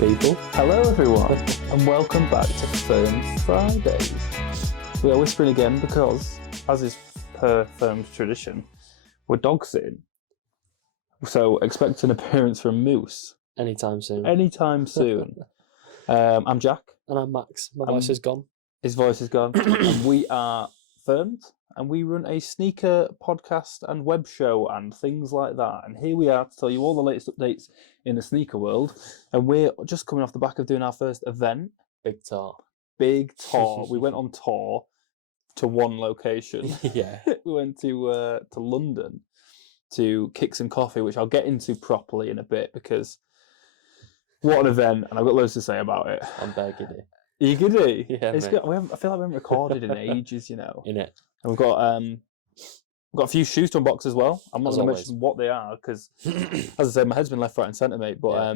people. Hello, everyone, and welcome back to Firm Fridays. We are whispering again because, as is per Firm's tradition, we're dog sitting. So expect an appearance from Moose Anytime soon. anytime soon. I'm Jack. And I'm Max. My voice is gone. His voice is gone. And we are Firmed, and we run a sneaker podcast and web show and things like that. And here we are to tell you all the latest updates in the sneaker world. And we're just coming off the back of doing our first event. Big tour. Big tour. We went on tour to one location. Yeah. We went to London to Kicks and Coffee, which I'll get into properly in a bit because what an event, and I've got loads to say about it. I'm bare giddy. Are you giddy? Yeah, it's mate. good. I feel like we haven't recorded in ages, you know. In it. And we've got a few shoes to unbox as well. I'm not As going to always. mention what they are because, as I said, my head's been left, right, and centre, mate. But Yeah.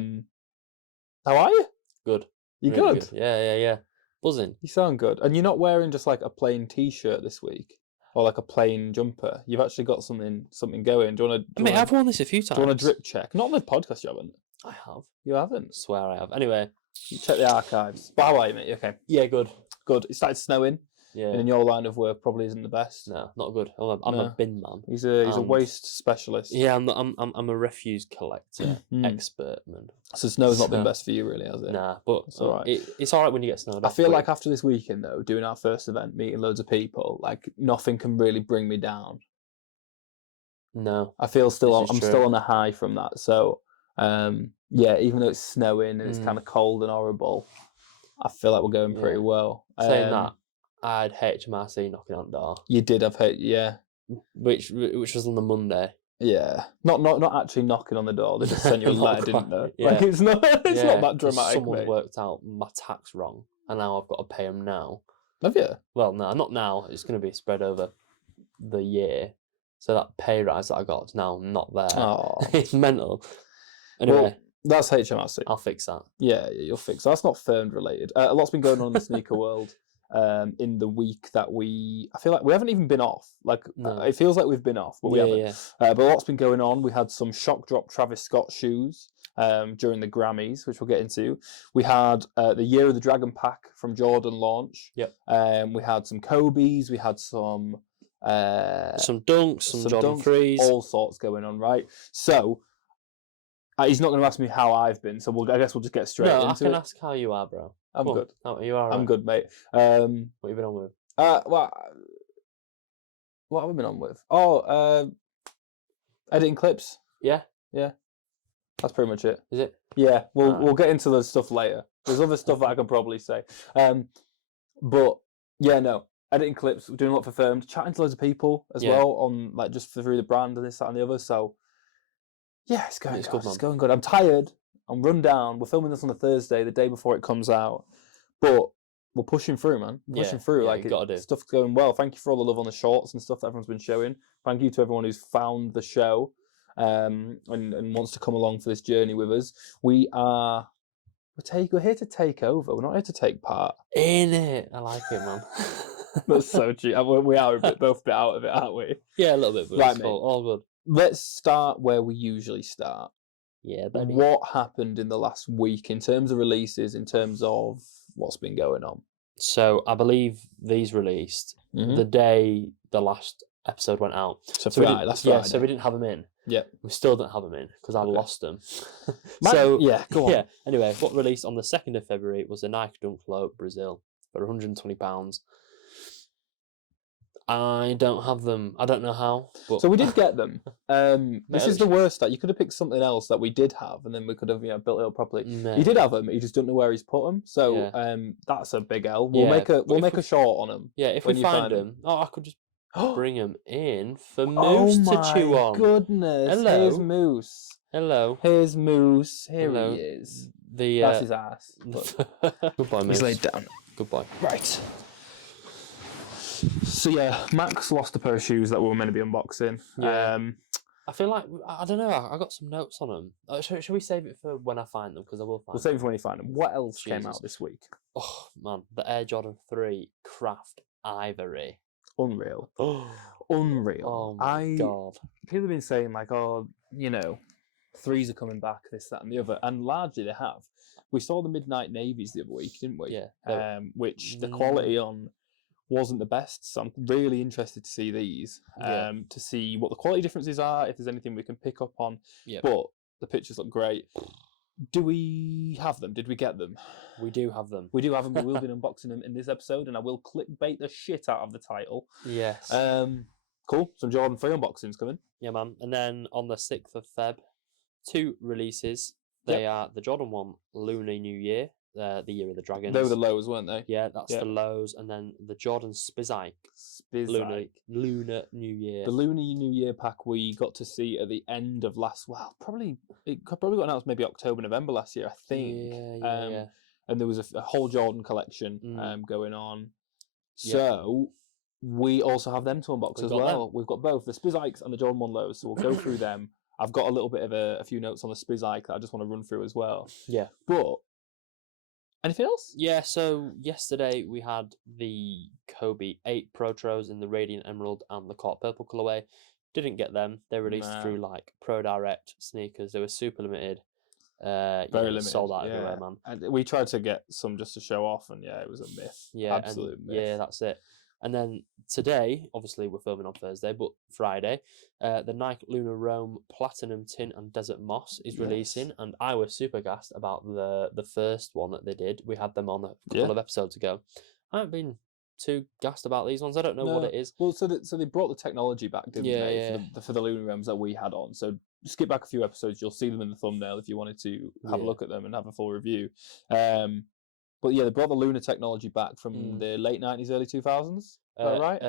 how are you? Good. You Really good? Yeah. Buzzing. You sound good. And you're not wearing just like a plain t-shirt this week or like a plain jumper. You've actually got something going. Do you want to? Mate, I've worn this a few times. Do you want a drip check? Not on the podcast, you haven't. I have. You haven't. Swear I have. Anyway. You check the archives. But how are you, mate? You okay. Yeah, good. Good. It started snowing, Yeah. and in your line of work, probably isn't the best. No, not good. I'm No. a bin man. He's a And- waste specialist. Yeah, I'm a refuse collector Mm. expert, man. So snow's not been So- best for you, really, has it? Nah, but It's all right. it's all right when you get snowed I off, feel but- like after this weekend, though, doing our first event, meeting loads of people, like nothing can really bring me down. No. I feel still This is I'm true. still on a high from that. So yeah, even though it's snowing and it's kind of cold and horrible, I feel like we're going pretty Yeah. well. Saying that, I had HMRC knocking on the door, You did have hate, yeah. which was on the Monday. Yeah, not actually knocking on the door. They just sent you a Not letter, didn't they? quite, yeah. Like it's not not that dramatic. Someone Mate. worked out my tax wrong, and now I've got to pay them now. Have you? Well, no, not now. It's going to be spread over the year, so that pay rise that I got is now not there. Oh, It's mental. Anyway, well, that's HMRC. I'll fix that. Yeah, you'll fix. That's not firmed related. A lot's been going on in the sneaker world. In the week that I feel like we haven't even been off. Like No. it feels like we've been off, but we haven't. Yeah. But a lot's been going on. We had some shock drop Travis Scott shoes during the Grammys, which we'll get into. We had the Year of the Dragon pack from Jordan launch. Yep. We had some Kobe's. We had some Some dunks, some Jordan dunks, 3s. all sorts going on, right? So he's not going to ask me how I've been, so I guess we'll just get straight No, I into can it. ask how you are, bro. I'm Come on. good. How you are? I'm right? good, mate. What have you been on with? What have we been on with? Oh, editing clips. Yeah, That's pretty much it. is it? Yeah, Alright. we'll get into the stuff later. There's other stuff that I can probably say. But yeah, no. Editing clips, doing a lot for Firmed, chatting to loads of people as Yeah. well on like just through the brand and this, that, and the other. So yeah, it's going It's good. good, It's man. going good. I'm tired. I'm run down. We're filming this on a Thursday, the day before it comes out. But we're pushing through, man. Yeah, Pushing through. yeah, like you gotta do. stuff's going well. Thank you for all the love on the shorts and stuff that everyone's been showing. Thank you to everyone who's found the show and wants to come along for this journey with us. We're here to take over. We're not here to take part. In it. I like it, man. That's so cheap. We are both a bit out of it, aren't we? Yeah, a little bit, but Right, it's mate. all good. Let's start where we usually start. Yeah, baby. What happened in the last week in terms of releases, in terms of what's been going on? So I believe these released Mhm. the day the last episode went out. So So we Friday, didn't, that's yeah, Friday. so we didn't have them in. Yep. We still don't have them in because I Okay. lost them. So yeah, go on. Yeah. Anyway, what released on the 2nd of February was the Nike Dunk Low Brazil for £120. I don't have them. I don't know how. But So we did get them. This is No. the worst. That you could have picked something else that we did have, and then we could have built it up properly. No. He did have them. He just don't know where he's put them. So Yeah. that's a big L. We'll Yeah, make a but if make we- a short on them. Yeah, if when we you find find 'em. them, I could just bring them in for Oh Moose my to chew on. goodness! Hello. Here's Moose. Hello. Here's Moose. Here Hello. he is. The That's his ass. But Goodbye, Moose. he's laid down. Goodbye. Right. So yeah, Max lost a pair of shoes that we were meant to be unboxing. Yeah. I feel like I don't know. I got some notes on them. Should we save it for when I find them? Because I will find. We'll save it for when you find them. What else came Jesus. out this week? Oh man, the Air Jordan 3 Craft Ivory. Unreal. Oh, Unreal. my god. People have been saying like, oh, threes are coming back, this, that, and the other, and largely they have. we saw the Midnight Navies the other week, didn't we? Yeah. Which the quality on wasn't the best. So I'm really interested to see these, Yeah. to see what the quality differences are, if there's anything we can pick up on. Yeah. But the pictures look great. Do we have them? Did we get them? We do have them. We do have them. We will be unboxing them in this episode, and I will clickbait the shit out of the title. Yes. Cool. Some Jordan 3 unboxings coming. Yeah, man. And then on the 6th of Feb, 2 releases. They are the Jordan 1 Lunar New Year, the Year of the Dragons. They were the lows, weren't they? Yeah, that's the lows. And then the Jordan Spizike. Lunar New Year. The Lunar New Year pack we got to see at the end of it probably got announced maybe October, November last year, I think. Yeah. And there was a whole Jordan collection going on. So we also have them to unbox as well. We've got both the Spizikes and the Jordan 1 lows, so we'll go through them. I've got a little bit of a few notes on the Spizike that I just want to run through as well. Yeah. But anything else? Yeah, so yesterday we had the Kobe 8 Protros in the Radiant Emerald and the Court Purple colorway. Didn't get them. They released through like Pro Direct sneakers. They were super limited. Very limited. Sold out everywhere, man. And we tried to get some just to show off, and it was a myth. Yeah, absolute myth. Yeah, that's it. And then today, obviously we're filming on Thursday, but Friday, the Nike Lunar Rome Platinum Tint and Desert Moss is releasing, and I was super gassed about the first one that they did. We had them on a couple of episodes ago. I haven't been too gassed about these ones. I don't know what it is. Well, so they brought the technology back, didn't they? For the Lunar Romes that we had on. So skip back a few episodes, you'll see them in the thumbnail if you wanted to have a look at them and have a full review. But yeah, they brought the lunar technology back from the late 90s, early 2000s. Is that right?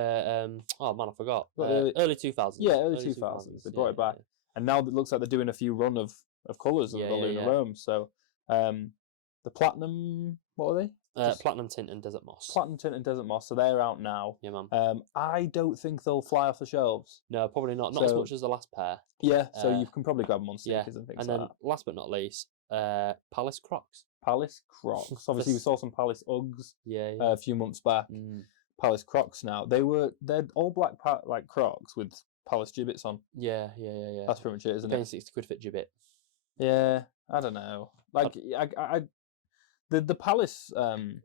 Oh man, I forgot. Early 2000s. Yeah, early 2000s. They brought it back. And now it looks like they're doing a few run of colours of the Lunar Rome. So the Platinum, what are they? Platinum Tint and Desert Moss. Platinum Tint and Desert Moss. So they're out now. Yeah, man. I don't think they'll fly off the shelves. No, probably not. Not as much as the last pair. Yeah, so you can probably grab them on sneakers and things like that. And then last but not least, Palace Crocs. Palace Crocs. Obviously, we saw some Palace Uggs a few months back. Palace Crocs now. They're all black like Crocs with Palace gibbets on. Yeah. That's pretty much it, isn't Paying it? 60 quid for gibbet. Yeah, I don't know. Like, the Palace. Do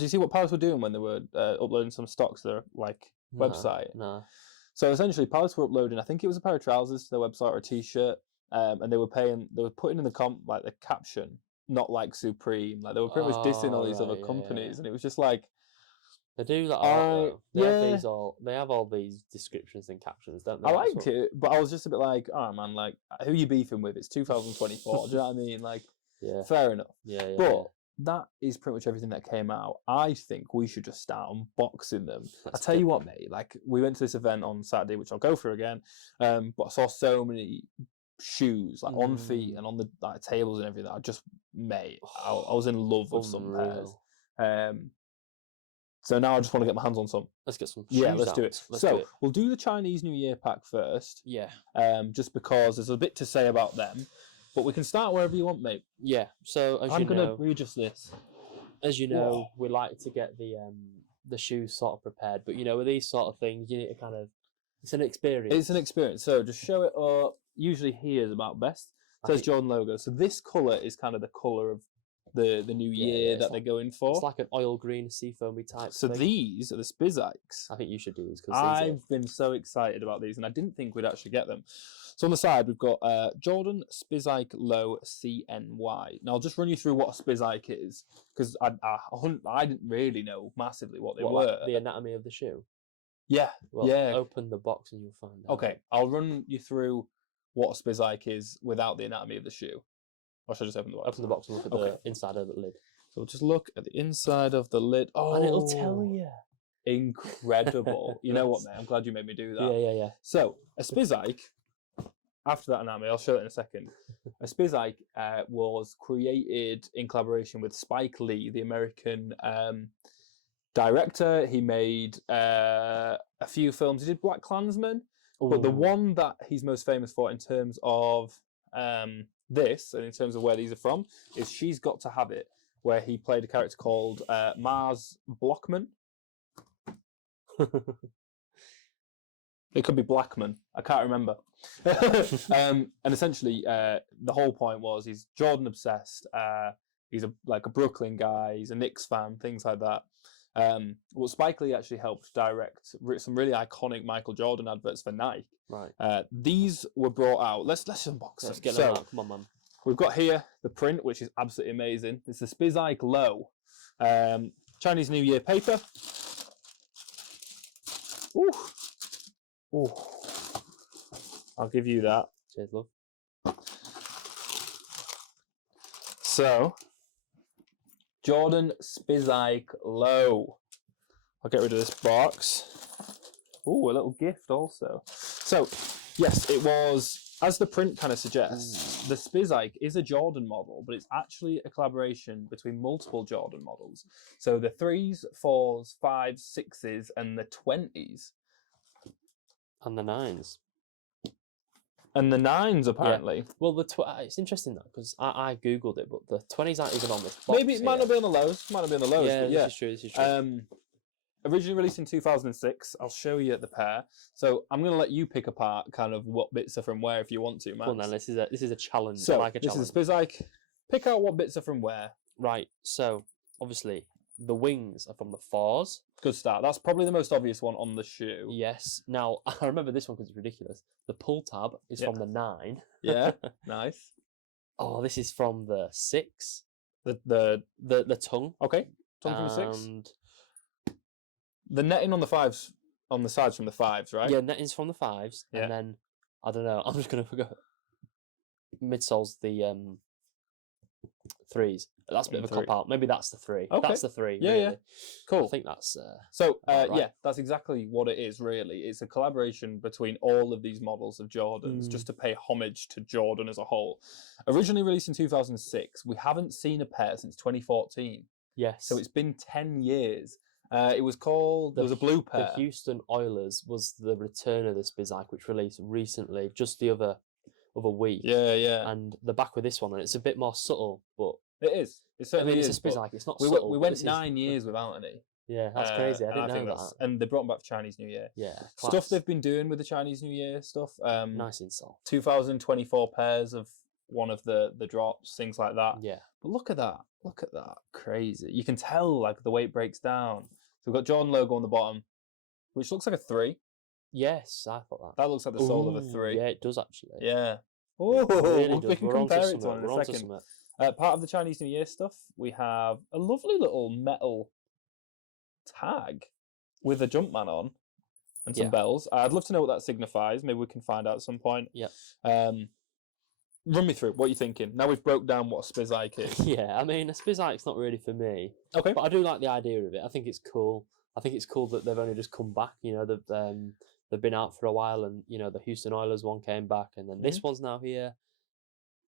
you see what Palace were doing when they were uploading some stocks to their website? No. So essentially, Palace were uploading. I think it was a pair of trousers to their website or a T-shirt, and they were putting in the caption, not like Supreme. Like they were pretty much dissing all these other companies, and it was just like. They do that. They have all these descriptions and captions, don't they? I liked it, but I was just a bit like, oh man, like who are you beefing with? It's 2024. Do you know what I mean? Like, fair enough. But that is pretty much everything that came out. I think we should just start unboxing them. I tell you what, mate. Like we went to this event on Saturday, which I'll go through again. But I saw so many shoes like on feet and on the tables and everything. I just, mate, I was in love with some pairs. So now I just want to get my hands on some. Let's get some. Let's do it. We'll do the Chinese New Year pack first. Yeah. Just because there's a bit to say about them, but we can start wherever you want, mate. Yeah. So I'm gonna readjust this. As you know, we like to get the shoes sort of prepared, but with these sort of things, you need to kind of. It's an experience. It's an experience. So just show it up. Usually here is about best. It says Jordan logo. So this colour is kind of the colour of the new year that they're going for. It's like an oil green seafoamy type. So thing. These are the Spizikes. I think you should do these because I've been so excited about these, and I didn't think we'd actually get them. So on the side we've got Jordan Spizike Low CNY. Now I'll just run you through what a Spizike is because I didn't really know massively what they were. Like the anatomy of the shoe. Yeah. Open the box and you'll find out. Okay, I'll run you through what a Spizike is without the anatomy of the shoe. Or should I just open the box? Open the box and look at the inside of the lid. So we'll just look at the inside of the lid. Oh, and it'll tell you. Incredible. You know what, mate? I'm glad you made me do that. Yeah. So a Spizike, after that anatomy, I'll show it in a second. A Spizike was created in collaboration with Spike Lee, the American director. He made a few films. He did Black Klansman. But the one that he's most famous for in terms of this, and in terms of where these are from, is She's Got to Have It, where he played a character called Mars Blockman. It could be Blackman. I can't remember. And essentially, the whole point was he's Jordan obsessed. He's like a Brooklyn guy. He's a Knicks fan. Things like that. Well, Spike Lee actually helped direct some really iconic Michael Jordan adverts for Nike. Right. These were brought out. Let's unbox Let's them. get them out. Come on, man. We've got here the print, which is absolutely amazing. It's the Spizike Low. Chinese New Year paper. Ooh. Ooh. I'll give you that. Cheers, love. So, Jordan Spizike Low. I'll get rid of this box. Ooh, a little gift also. So, yes, it was, as the print kind of suggests, the Spizike is a Jordan model, but it's actually a collaboration between multiple Jordan models. So the 3s, 4s, 5s, 6s, and the 20s. And the 9s. And the 9s, apparently. Well, it's interesting though, because I googled it, but the 20s aren't even on this box. Maybe it might not be on the lows. Might not be on the lows. Yeah, but yeah. This is true. Originally released in 2006. I'll show you the pair. So I'm going to let you pick apart kind of what bits are from where if you want to, Max. Well, then this is a challenge. So I like a this challenge. is a Spizike. Pick out what bits are from where. Right. So obviously the wings are from the 4s. Good start. That's probably the most obvious one on the shoe. Yes. Now I remember this one because it's ridiculous. The pull tab is from the 9. Yeah. Nice. Oh, this is from the 6. The tongue. okay. Tongue from the 6. And the netting on the 5s, on the sides from the 5s, right? yeah, netting's from the 5s, Yeah. and then I don't know. I'm just gonna forget. Midsole's the 3s. That's a bit of a 3. cop out. Maybe that's the 3. Okay. That's the 3. Yeah, really. yeah. Cool. I think that's So, about right. yeah, that's exactly what it is, really. It's a collaboration between all of these models of Jordans just to pay homage to Jordan as a whole. Originally released in 2006, we haven't seen a pair since 2014. yes. So it's been 10 years. It was called, there was a blue pair. The Houston Oilers was the return of this Spizike, which released recently, just the other week. Yeah, yeah. And the back with this one, and it's a bit more subtle, but It is. It I certainly mean, is. it's a but Spizike. It's not we subtle. we but went this 9 years without any. Yeah, that's crazy. I and didn't think know that's- that. And they brought them back for Chinese New Year. Yeah, Stuff class. they've been doing with the Chinese New Year stuff. Nice insult. 2024 pairs of one of the drops, things like that. Yeah. But look at that. Look at that. Crazy. You can tell like the way it breaks down. So we've got Jordan logo on the bottom, which looks like a 3. Yes, I thought that. That looks like the sole of a Ooh, 3. Yeah, it does actually. Yeah. It Oh, really we does. can We're onto compare it to something, one in we're a onto second. something. Part of the Chinese New Year stuff, we have a lovely little metal tag with a Jumpman on and some Yeah. bells. I'd love to know what that signifies. Maybe we can find out at some point. Yep. Run me through it. What are you thinking? Now we've broke down what a Spizike is. Yeah, I mean, a Spizike's not really for me, Okay. but I do like the idea of it. I think it's cool. I think it's cool that they've only just come back. You know, they've been out for a while, and you know the Houston Oilers one came back, and then this one's now here.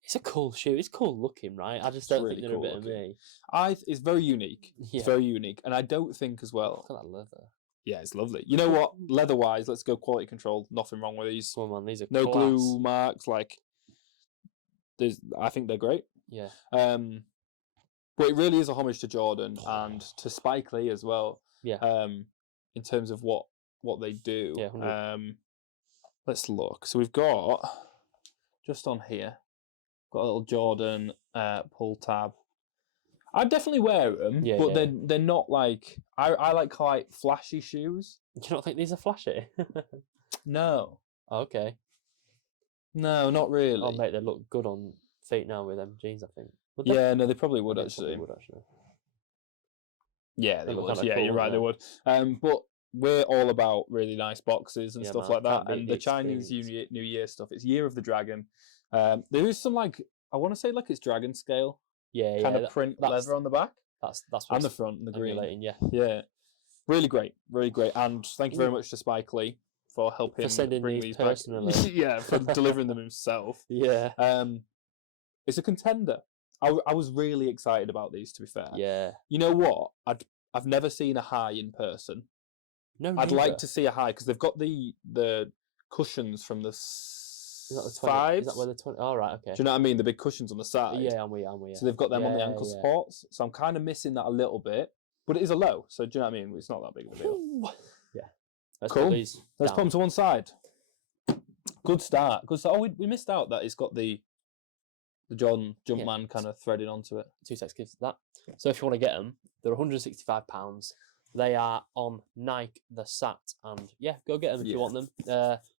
It's a cool shoe. It's cool looking, right? I just don't really think they're cool a bit looking. of me. It's very unique. Yeah. It's very unique. And I don't think as well. Look at that leather. Yeah, it's lovely. You know what? Leather wise, let's go quality control. Nothing wrong with these. Come on, man, these are No class. glue marks. Like, I think they're great. Yeah. But it really is a homage to Jordan and to Spike Lee as well. Yeah. In terms of what they do. Yeah, 100. Let's look. So we've got just on here, got a little Jordan pull tab. I'd definitely wear them, Yeah, but yeah. they're not like I like quite flashy shoes. Do you not think these are flashy? No, Okay. no, not really. Oh, mate, they look good on feet now with them jeans, I think. Would they? Yeah, no, they probably I would think actually. they would actually. Yeah, they They look would. kinda Yeah, cool, you're right, they don't would. But we're all about really nice boxes and Yeah, stuff man, like that. can't beat And the the Chinese experience. New Year stuff, it's Year of the Dragon. There is some like I want to say like it's dragon scale Yeah, kind yeah. of print that's- leather on the back That's and the what's front and the green. emulating, yeah. Yeah, really great, really great. And thank you very much to Spike Lee for helping sending bring these back. personally. Yeah, for delivering them himself. Yeah. It's a contender. I was really excited about these. To be fair, Yeah. you know what? I've never seen a high in person. No, I'd like neither. to see a high because they've got the cushions from the Is that the 20? sides. Is that where the 20? Oh, right, okay. Do you know what I mean? The big cushions on the side. Yeah, I'm with you. So they've got them on the Yeah, ankle yeah. supports. So I'm kind of missing that a little bit, but it is a low. So do you know what I mean? It's not that big of a deal. Yeah. Let's Cool. put these Let's down. put them to one side. Good start. Good start. Oh, we missed out that it's got the Jordan Jumpman kind of threaded onto it. 2 seconds gives that. So if you want to get them, they're £165. They are on Nike, the Sat, and yeah, go get them if you want them.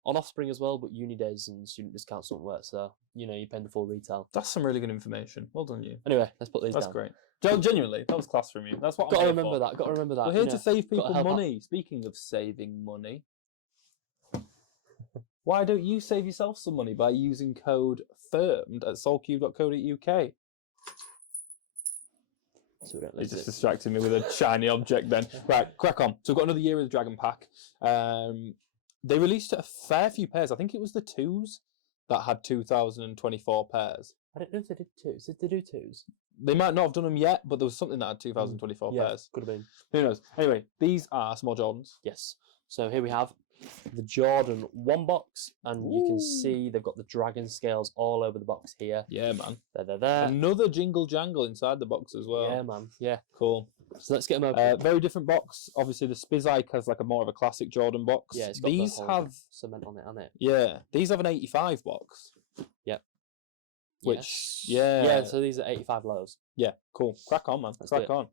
On Offspring as well, but uni days and student discounts don't work, so you're paying the full retail. That's some really good information. Well done, you. Anyway, let's put these That's down. great. Genuinely, that was class from you. That's what Got to I'm here remember for. that. Got to remember that. We're here to save gotta people help out. money. Speaking of saving money, why don't you save yourself some money by using code FIRMED at soulcube.co.uk? So we don't It lose just it. distracted me with a shiny object then. Right, crack on. So we've got another Year of the Dragon pack. They released a fair few pairs. I think it was the 2s that had 2024 pairs. I don't know if they did 2s. Did they do 2s? They might not have done them yet, but there was something that had 2024 pairs. Could have been. Who knows? Anyway, these are small Jordans. Yes. So here we have the Jordan 1 box, and you can see they've got the dragon scales all over the box here. Yeah, man. There. Another jingle jangle inside the box as well. Yeah, man. Yeah. Cool. So let's get them open. Very different box. Obviously, the Spizike has like a more of a classic Jordan box. Yeah, it's got these the whole have cement on it, hasn't it? yeah. These have an 85 box. Which Yes. yeah. Yeah, so these are 85 lows. Yeah, cool. Crack on, man. Let's Crack do it. on.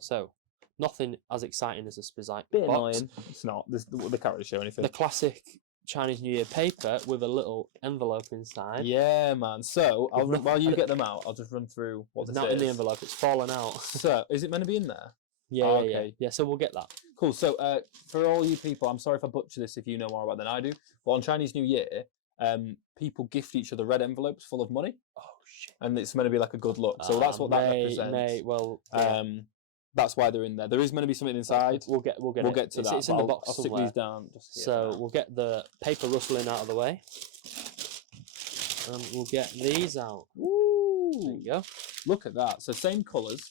So nothing as exciting as a Spizike Bit box. annoying. It's not. They can't really show anything. The classic Chinese New Year paper with a little envelope inside. Yeah, man. So We've while you run- get them out, I'll just run through what It's this not is. in the envelope, it's fallen out. So, is it meant to be in there? Yeah, Oh, yeah, okay. yeah. So we'll get that. Cool. So, for all you people, I'm sorry if I butcher this if you know more about it than I do, but on Chinese New Year, people gift each other red envelopes full of money, Oh shit. and it's meant to be like a good luck. So that's what that represents. Well, yeah. That's why they're in there. There is meant to be something inside. we'll get We'll it. get to that. It's in but the box I'll stick somewhere. these down. Just here So now. we'll get the paper rustling out of the way, and we'll get these out. There Woo! you go. Look at that. So same colours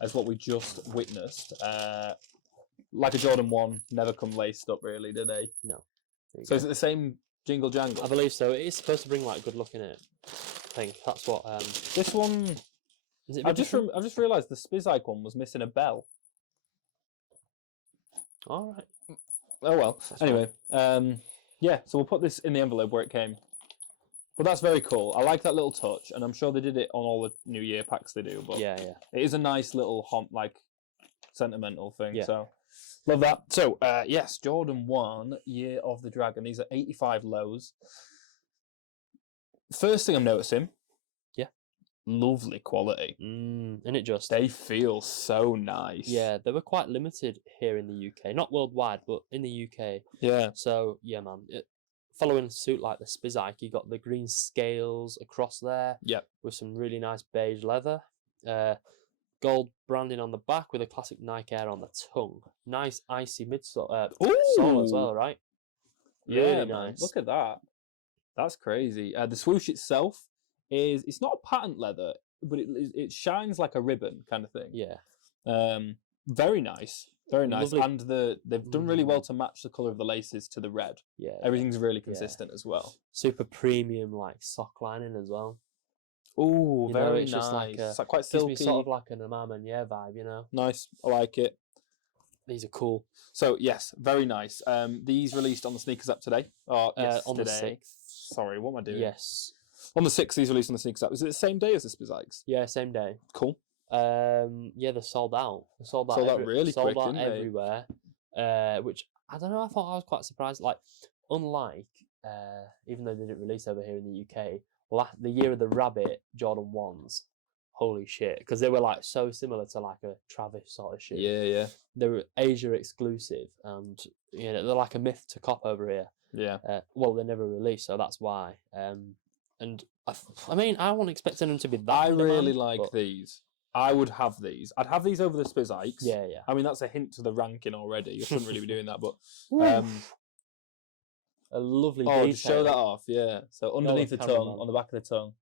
as what we just witnessed. Like a Jordan 1, never come laced up really, do they? No. There you So go. is it the same jingle jangle? I believe so. It is supposed to bring like good luck in it. I think that's what. This one, Is it? a bit different? I've just realised the Spizike one was missing a bell. All right. Oh well. That's Anyway, yeah. So we'll put this in the envelope where it came. But that's very cool. I like that little touch, and I'm sure they did it on all the New Year packs they do. But Yeah. it is a nice little sentimental thing. Yeah. So love that. So yes, Jordan 1, Year of the Dragon. These are 85 lows. First thing I'm noticing. Yeah. Lovely quality. And it just. They feel so nice. Yeah, they were quite limited here in the UK, not worldwide, but in the UK. Yeah. So yeah, man. Following suit like the Spizike, you got the green scales across there. Yep. With some really nice beige leather. Gold branding on the back with a classic Nike Air on the tongue. Nice icy midsole sole as well, right? Yeah, Really man. nice. Look at that. That's crazy. The swoosh itself it's not patent leather, but it shines like a ribbon kind of thing. Yeah. Very nice. Very nice. Lovely. And they've done really well to match the colour of the laces to the red. Yeah. Everything's really consistent as well. Super premium like sock lining as well. Ooh, You know, very it's nice. just like It's like quite Gives silky. me sort of like an Imam and Yeah vibe, you know. Nice. I like it. These are cool. So yes, very nice. These released on the sneakers app today. Oh, yes, On the today. 6th. Sorry, what am I doing? Yes. On the 6th, these released on the sneakers app. Is it the same day as the Spizikes? Yeah, same day. Cool. Yeah, they're sold out. They're sold out. Sold out really sold quick, out didn't they? everywhere. Which I don't know. I thought I was quite surprised. Like, unlike even though they didn't release over here in the UK, the Year of the Rabbit Jordan 1s. Holy shit! Because they were like so similar to like a Travis sort of shit. Yeah. They were Asia exclusive, and you know they're like a myth to cop over here. Yeah. Well, they never released, so that's why. And I mean, I wasn't expecting them to be that. I in really demand, like but these. I would have these. I'd have these over the Spizikes. Yeah. I mean, that's a hint to the ranking already. You shouldn't really be doing that, but A lovely oh, detail. just show that off. Yeah. So underneath the camera, tongue, man. on the back of the tongue.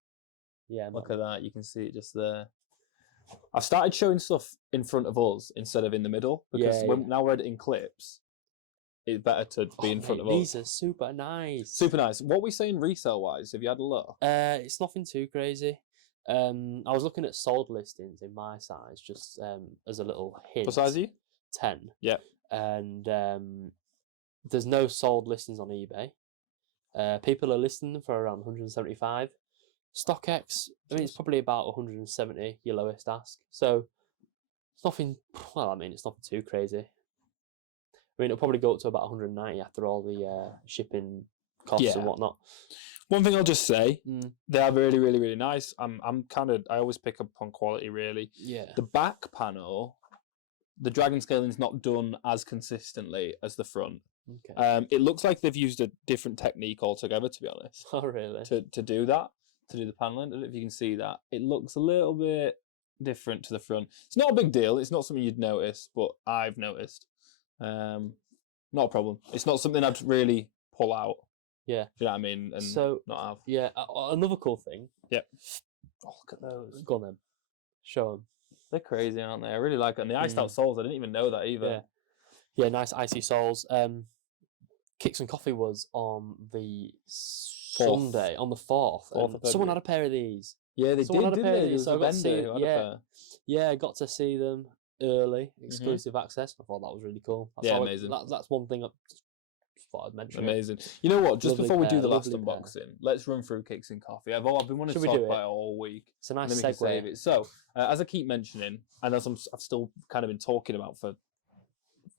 Yeah, man. Look at that. You can see it just there. I've started showing stuff in front of us instead of in the middle because Yeah, now we're editing clips. It's better to be in front of us. These are super nice. Super nice. What are we saying resale wise? Have you had a look? It's nothing too crazy. I was looking at sold listings in my size, just as a little hint. What size are you? 10. Yep. And There's no sold listings on eBay. People are listing them for around 175. StockX, I mean, it's probably about 170, your lowest ask. So it's nothing, well, I mean, it's nothing too crazy. I mean, it'll probably go up to about 190 after all the shipping costs Yeah. and whatnot. One thing I'll just say, Mm. they are really, really, really nice. I always pick up on quality, really. Yeah. The back panel, the dragon scaling's not done as consistently as the front. Okay. It looks like they've used a different technique altogether, to be honest, Oh, really? to do that, to do the paneling. I don't know if you can see that. It looks a little bit different to the front. It's not a big deal. It's not something you'd notice, but I've noticed. Not a problem. It's not something I'd really pull out. Yeah. Do you know what I mean? And So, not have. yeah, another cool thing. Yep. Oh, look at those. Go on then. Show them. They're crazy, aren't they? I really like it. And the iced out soles, I didn't even know that either. Yeah, nice icy soles. Kicks and Coffee was on the Sunday, on the 4th. Fourth And of someone February. had a pair of these. Yeah, they Someone did, had a didn't pair they? of There these, was so a I got to vendor see. who had a Yeah, pair. yeah, I got to see them early, exclusive access. I thought that was really cool. That's Yeah, all amazing. That's one thing I just thought I'd mention. Amazing. You know what? Just Lovely before we pair, do the last lovely pair. unboxing, let's run through Kicks and Coffee. I've been wanting Should to we talk do about it? it all week. It's a nice And then we can save segue. it. So, as I keep mentioning, and as I've still kind of been talking about for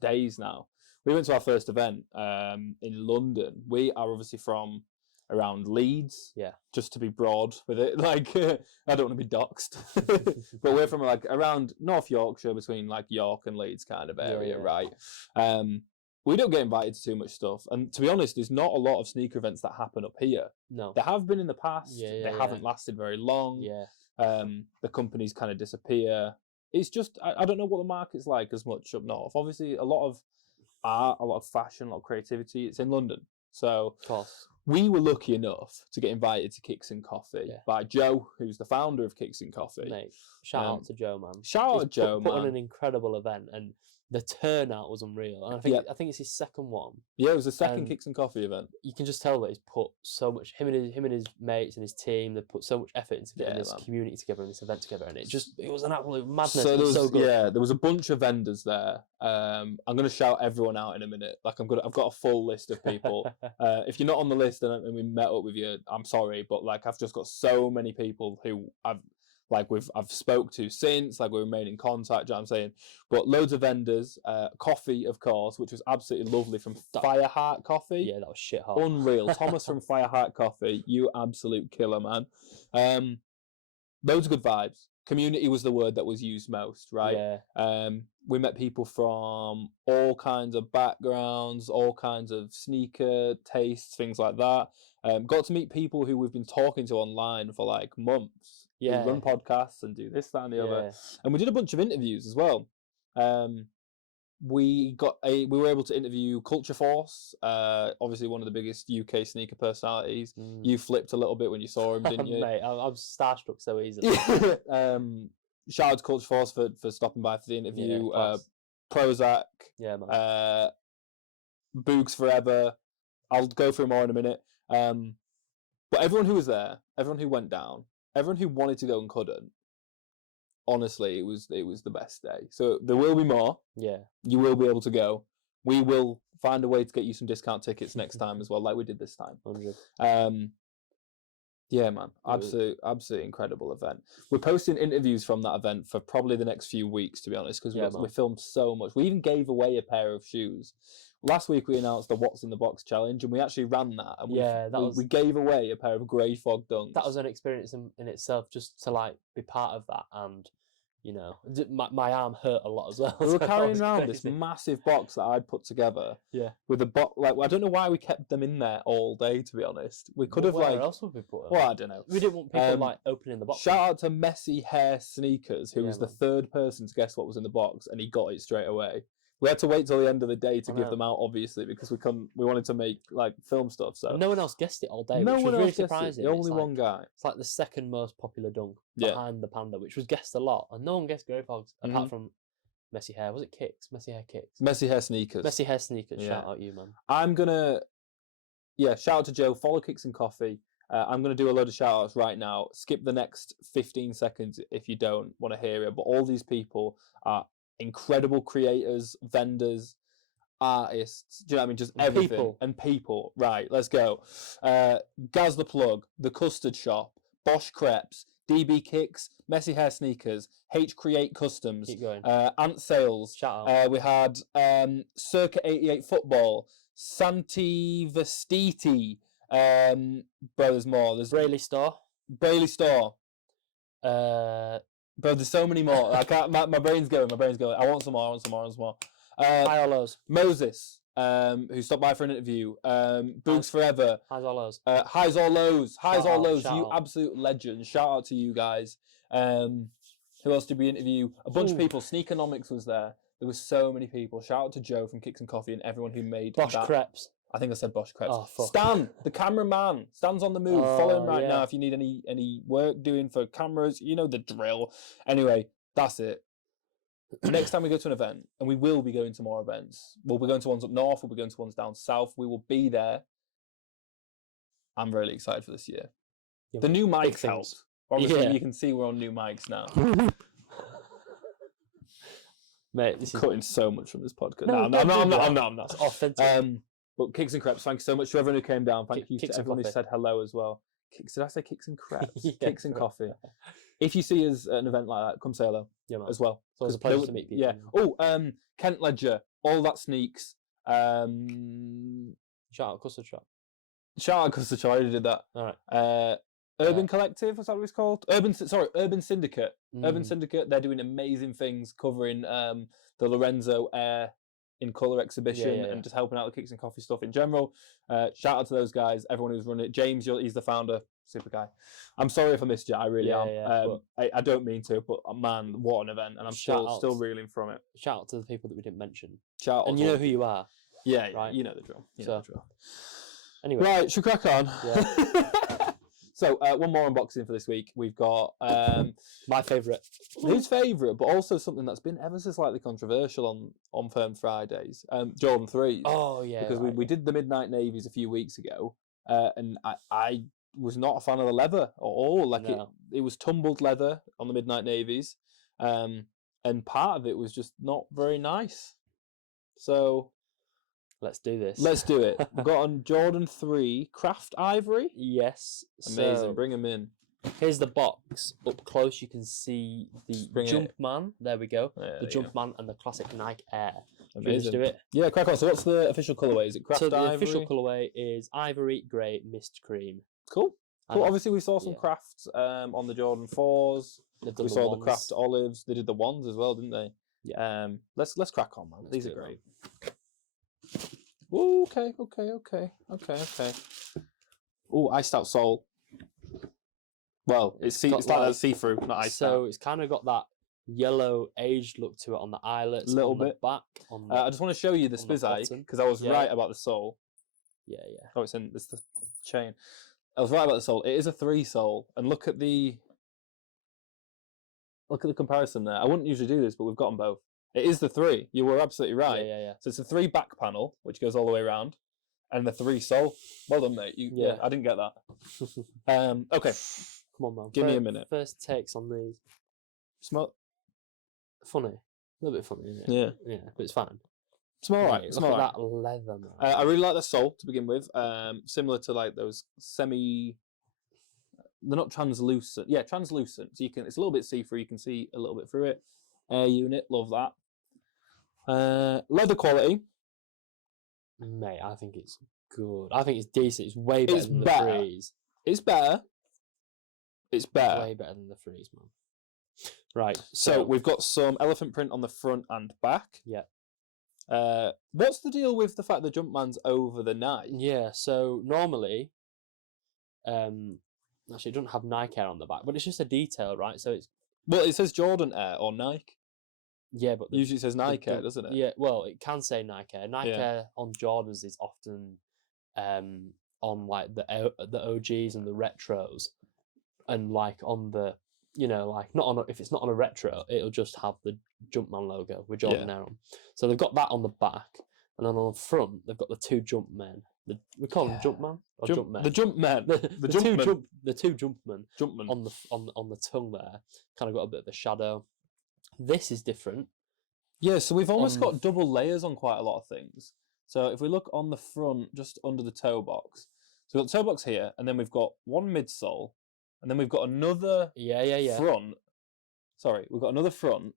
days now, we went to our first event in London. We are obviously from around Leeds. Yeah. Just to be broad with it, like I don't want to be doxed, but we're from like around North Yorkshire, between like York and Leeds kind of area, yeah. right? We don't get invited to too much stuff, and to be honest, there's not a lot of sneaker events that happen up here. No. There have been in the past. Yeah, They haven't lasted very long. Yeah. The companies kind of disappear. It's just I don't know what the market's like as much up north. Obviously, a lot of art, a lot of fashion, a lot of creativity. It's in London, so Of course. we were lucky enough to get invited to Kicks and Coffee Yeah. by Joe, who's the founder of Kicks and Coffee. Mate, shout out to Joe, man. Shout out He's to Joe, put on man. an incredible event, and the turnout was unreal. And I think it's his second one. Yeah, it was the second And Kicks and Coffee event. You can just tell that he's put so much. Him and his mates and his team. They've put so much effort into getting Yeah, this man. community together and this event together, and it was an absolute madness. So It was so good. there was a bunch of vendors there. I'm gonna shout everyone out in a minute. Like I've got a full list of people. If you're not on the list and we met up with you, I'm sorry, but like I've just got so many people who I've spoke to since, like we remain in contact. You know what I'm saying? But loads of vendors, coffee of course, which was absolutely lovely from Fireheart Coffee. Yeah, that was shit hot. Unreal. Thomas from Fireheart Coffee, you absolute killer, man. Loads of good vibes. Community was the word that was used most, right? Yeah. We met people from all kinds of backgrounds, all kinds of sneaker tastes, things like that. Got to meet people who we've been talking to online for like months. Yeah. We run podcasts and do this, that, and the other. Yeah. And we did a bunch of interviews as well. We were able to interview Culture Force, obviously one of the biggest UK sneaker personalities. You flipped a little bit when you saw him, didn't you? Mate, I'm starstruck so easily. Shout out to Culture Force for stopping by for the interview. Yeah, Prozac, yeah, man. Boogs Forever. I'll go through more in a minute. But everyone who was there, everyone who went down, everyone who wanted to go and couldn't, honestly, it was the best day. So there will be more. Yeah. You will be able to go. We will find a way to get you some discount tickets next time as well, like we did this time. 100. Yeah, man. Absolute incredible event. We're posting interviews from that event for probably the next few weeks, to be honest, because we filmed so much. We even gave away a pair of shoes. Last week we announced the What's in the Box challenge, and we actually ran that. And we gave away a pair of grey fog dunks. That was an experience in itself, just to like be part of that, and you know, my arm hurt a lot as well. We were carrying around this massive box that I'd put together. Yeah. With a box, like I don't know why we kept them in there all day. To be honest, we could have Where else would we put them? Well, I don't know. We didn't want people like opening the box. Shout out to Messy Hair Sneakers, who was the third person to guess what was in the box, and he got it straight away. We had to wait till the end of the day to give them out, obviously, because we wanted to make like film stuff. So and no one else guessed it all day. No which one was really else guessed surprising. it. Only one guy. It's like the second most popular dunk behind the Panda, which was guessed a lot, and no one guessed Grey Fogs apart from Messy Hair. Was it Kicks? Messy Hair Kicks. Messy Hair Sneakers. Messy Hair Sneakers. Yeah. Shout out you, man. I'm gonna, shout out to Joe. Follow Kicks and Coffee. I'm going to do a load of shout outs right now. Skip the next 15 seconds if you don't want to hear it. But all these people are incredible creators, vendors, artists. Do you know what I mean? Just And everything. people. And people. Right, let's go. Gaz the Plug, The Custard Shop, Bosch Crepes, DB Kicks, Messy Hair Sneakers, H Create Customs, Keep going. Ant Sales. Shout out. We had Circa 88 Football, Santi Vestiti. Bro, there's more. There's Brayley Store. Brayley Store. Uh, Bro, there's so many more. I can't. My brain's going. I want some more. High or lows. Moses, who stopped by for an interview. Boogs Forever. Highs or lows. Highs or lows. Highs Shout or out, lows. shout You out. absolute legend. Shout out to you guys. Who else did we interview? A bunch of Ooh. people. Sneakonomics was there. There were so many people. Shout out to Joe from Kicks and Coffee and everyone who made Bosch that. Crepes. I think I said Bosch Crepes. Oh, fuck. Stan, the cameraman. Stan's on the move. Follow him Oh, right yeah. now if you need any work doing for cameras. You know the drill. Anyway, that's it. Next time we go to an event, and we will be going to more events, we'll be going to ones up north, we'll be going to ones down south. We will be there. I'm really excited for this year. Yeah, The new big mics things. helped. Obviously, Yeah. you can see we're on new mics now. Mate, this is Cutting so much from this podcast. No, No, I'm don't do not. that. I'm not. it's authentic. But Kicks and Crepes, thank you so much to everyone who came down. Thank you Kicks to and everyone who Coffee. said hello as well. Did I say Kicks and Crepes? Yeah, Kicks and right. Coffee. If you see us at an event like that, come say hello Yeah, man. as well. It's always a 'Cause pleasure there to were- meet people. Yeah. Oh, Kent Ledger, All That Sneaks. Shout out Custard Shop. Shout out because I already did that. All right. Urban Collective, what's that what it's called? Urban Syndicate. Urban Mm. Syndicate, they're doing amazing things covering the Lorenzo Air in Colour exhibition yeah. and just helping out the Kicks and Coffee stuff in general. Shout out to those guys, everyone who's running it. James, he's the founder, super guy. I'm sorry if I missed you, I really Yeah, am. yeah, I don't mean to, but man, what an event, and I'm Shout still outs. reeling from it. Shout out to the people that we didn't mention. Shout out And to you know all- who you are. Yeah, right? you know the drill. You know So- the drill. Anyway. Right, should we crack on? Yeah. So, one more unboxing for this week. We've got My favourite. his favourite, but also something that's been ever so slightly controversial on Firm Fridays. Jordan 3s. Oh, yeah. because right. we did the Midnight Navies a few weeks ago, and I was not a fan of the leather at all. Like No. it was tumbled leather on the Midnight Navies, and part of it was just not very nice. So Let's do this. let's do it. We've got on Jordan 3 Craft Ivory. Yes. Amazing. So, Bring them in. here's the box. Up close, you can see the bring it. Jumpman. There we go. There The you go. Jumpman and the classic Nike Air. Should we just Amazing. do it? Yeah, crack on. So what's the official colourway? Is it Craft So the Ivory? official colourway is Ivory Grey Mist Cream. Cool. And Cool. Obviously, we saw some yeah. crafts on the Jordan 4s. they've done We saw the ones. Craft Olives. They did the ones as well, didn't they? Yeah. Let's crack on, man. Let's These do are it, man. great. Ooh, okay. Ooh, iced out sole. Well, it's got it's like like- that see-through, not iced So out. it's kind of got that yellow aged look to it on the eyelets, Little on the bit. back, on the, I just want to show you the on the Spizike bottom. because I was Yeah. right about the sole. yeah. Oh, it's the chain. I was right about the sole. It is a 3 sole, and look at the comparison there. I wouldn't usually do this, but we've got them both. It is the 3. You were absolutely right. Yeah. So it's a 3 back panel, which goes all the way around, and the 3 sole. Well done, mate. Yeah, Yeah. I didn't get that. Okay, Come on, man. Give me a minute. First takes on these. smell. Funny. A little bit funny, isn't it? Yeah, Yeah, but it's fine. smell alright. Mate, Smell look alright. at that leather, man. I really like the sole to begin with. Similar to like those semi. They're not translucent. Yeah, translucent. So you can. It's a little bit see-through. You can see a little bit through it. Air unit. Love that. Leather quality. Mate, I think it's good. I think it's decent. It's way better It's than the better. freeze. It's better. It's better. Way better than the freeze, man. Right. So we've got some elephant print on the front and back. Yeah. What's the deal with the fact that Jumpman's over the Nike? Yeah, so normally, actually, it doesn't have Nike Air on the back, but it's just a detail, right? So it's Well, it says Jordan Air or Nike. yeah, but the, Usually it says the- Nike Air, the- doesn't it? Yeah, well, it can say Nike Air. Nike Yeah. Air on Jordans is often on like the OGs and the retros, and like on the like not on if it's not on a retro, it'll just have the Jumpman logo with Jordan Air on. So they've got that on the back, and then on the front they've got the 2 Jumpmen. We call them Jumpman or Jumpmen. The Jumpman. the two Jumpmen Jumpman. on the tongue there kind of got a bit of a shadow. This is different. Yeah, so we've almost On got double layers on quite a lot of things. So if we look on the front, just under the toe box, so we've got the toe box here, and then we've got one midsole, and then we've got another Yeah. front. Sorry, we've got another front,